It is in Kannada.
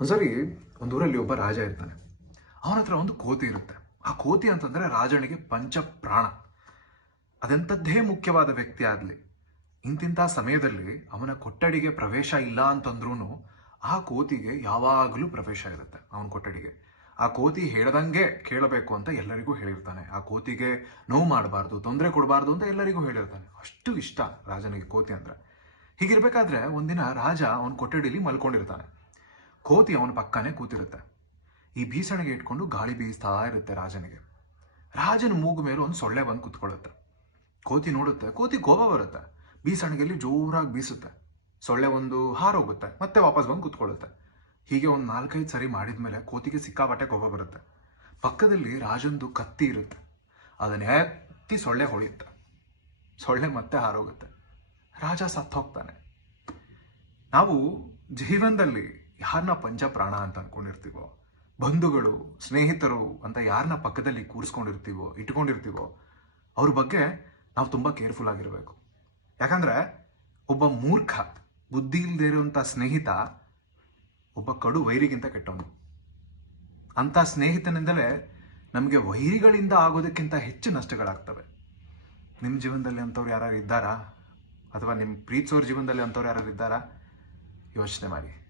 ಒಂದ್ಸರಿ ಒಂದು ಊರಲ್ಲಿ ಒಬ್ಬ ರಾಜ ಇರ್ತಾನೆ. ಅವನ ಹತ್ರ ಒಂದು ಕೋತಿ ಇರುತ್ತೆ. ಆ ಕೋತಿ ಅಂತಂದ್ರೆ ರಾಜನಿಗೆ ಪಂಚ ಪ್ರಾಣ ಅದೆಂಥದ್ದೇ ಮುಖ್ಯವಾದ ವ್ಯಕ್ತಿ ಆಗಲಿ. ಇಂತಿಂಥ ಸಮಯದಲ್ಲಿ ಅವನ ಕೊಠಡಿಗೆ ಪ್ರವೇಶ ಇಲ್ಲ ಅಂತಂದ್ರೂ ಆ ಕೋತಿಗೆ ಯಾವಾಗಲೂ ಪ್ರವೇಶ ಇರುತ್ತೆ ಅವನ ಕೊಠಡಿಗೆ. ಆ ಕೋತಿ ಹೇಳ್ದಂಗೆ ಕೇಳಬೇಕು ಅಂತ ಎಲ್ಲರಿಗೂ ಹೇಳಿರ್ತಾನೆ. ಆ ಕೋತಿಗೆ ನೋವು ಮಾಡಬಾರ್ದು, ತೊಂದರೆ ಕೊಡಬಾರ್ದು ಅಂತ ಎಲ್ಲರಿಗೂ ಹೇಳಿರ್ತಾನೆ. ಅಷ್ಟು ಇಷ್ಟ ರಾಜನಿಗೆ ಕೋತಿ ಅಂದ್ರೆ. ಹೀಗಿರ್ಬೇಕಾದ್ರೆ ಒಂದಿನ ರಾಜ ಅವನ ಕೊಠಡಿಲಿ ಮಲ್ಕೊಂಡಿರ್ತಾನೆ. ಕೋತಿ ಅವನ ಪಕ್ಕನೇ ಕೂತಿರುತ್ತೆ. ಈ ಬೀಸಣಿಗೆ ಇಟ್ಕೊಂಡು ಗಾಳಿ ಬೀಸ್ತಾ ಇರುತ್ತೆ ರಾಜನಿಗೆ. ರಾಜನ ಮೂಗು ಮೇಲೆ ಒಂದು ಸೊಳ್ಳೆ ಬಂದು ಕುತ್ಕೊಳ್ಳುತ್ತೆ. ಕೋತಿ ನೋಡುತ್ತೆ, ಕೋತಿ ಕೋಪ ಬರುತ್ತೆ. ಬೀಸಣಿಗೆಯಲ್ಲಿ ಜೋರಾಗಿ ಬೀಸುತ್ತೆ. ಸೊಳ್ಳೆ ಒಂದು ಹಾರೋಗುತ್ತೆ, ಮತ್ತೆ ವಾಪಸ್ ಬಂದು ಕುತ್ಕೊಳ್ಳುತ್ತೆ. ಹೀಗೆ ಒಂದು ನಾಲ್ಕೈದು ಸರಿ ಮಾಡಿದ್ಮೇಲೆ ಕೋತಿಗೆ ಸಿಕ್ಕಾಪಟ್ಟೆ ಕೋಪ ಬರುತ್ತೆ. ಪಕ್ಕದಲ್ಲಿ ರಾಜಂದು ಕತ್ತಿ ಇರುತ್ತೆ. ಅದನ್ನ ಎತ್ತಿ ಸೊಳ್ಳೆ ಹೊಳೆಯುತ್ತೆ. ಸೊಳ್ಳೆ ಮತ್ತೆ ಹಾರೋಗುತ್ತೆ. ರಾಜ ಸತ್ತು ಹೋಗ್ತಾನೆ ನಾವು ಜೀವನದಲ್ಲಿ ಯಾರನ್ನ ಪಂಚಪ್ರಾಣ ಅಂತ ಅನ್ಕೊಂಡಿರ್ತೀವೋ, ಬಂಧುಗಳು, ಸ್ನೇಹಿತರು ಅಂತ ಯಾರನ್ನ ಪಕ್ಕದಲ್ಲಿ ಕೂರಿಸ್ಕೊಂಡಿರ್ತೀವೋ, ಇಟ್ಕೊಂಡಿರ್ತೀವೋ, ಅವ್ರ ಬಗ್ಗೆ ನಾವು ತುಂಬ ಕೇರ್ಫುಲ್ ಆಗಿರಬೇಕು. ಯಾಕಂದ್ರೆ ಒಬ್ಬ ಮೂರ್ಖ, ಬುದ್ಧಿ ಇಲ್ಲದೆ ಇರುವಂಥ ಸ್ನೇಹಿತ ಒಬ್ಬ ಕಡು ವೈರಿಗಿಂತ ಕೆಟ್ಟವನು. ಅಂಥ ಸ್ನೇಹಿತನಿಂದಲೇ ನಮಗೆ ವೈರಿಗಳಿಂದ ಆಗೋದಕ್ಕಿಂತ ಹೆಚ್ಚು ನಷ್ಟಗಳಾಗ್ತವೆ. ನಿಮ್ಮ ಜೀವನದಲ್ಲಿ ಅಂಥವ್ರು ಯಾರು ಇದ್ದಾರಾ? ಅಥವಾ ನಿಮ್ಮ ಪ್ರೀತಿಸೋರ್ ಜೀವನದಲ್ಲಿ ಅಂಥವ್ರು ಯಾರು ಇದ್ದಾರಾ? ಯೋಚನೆ ಮಾಡಿ.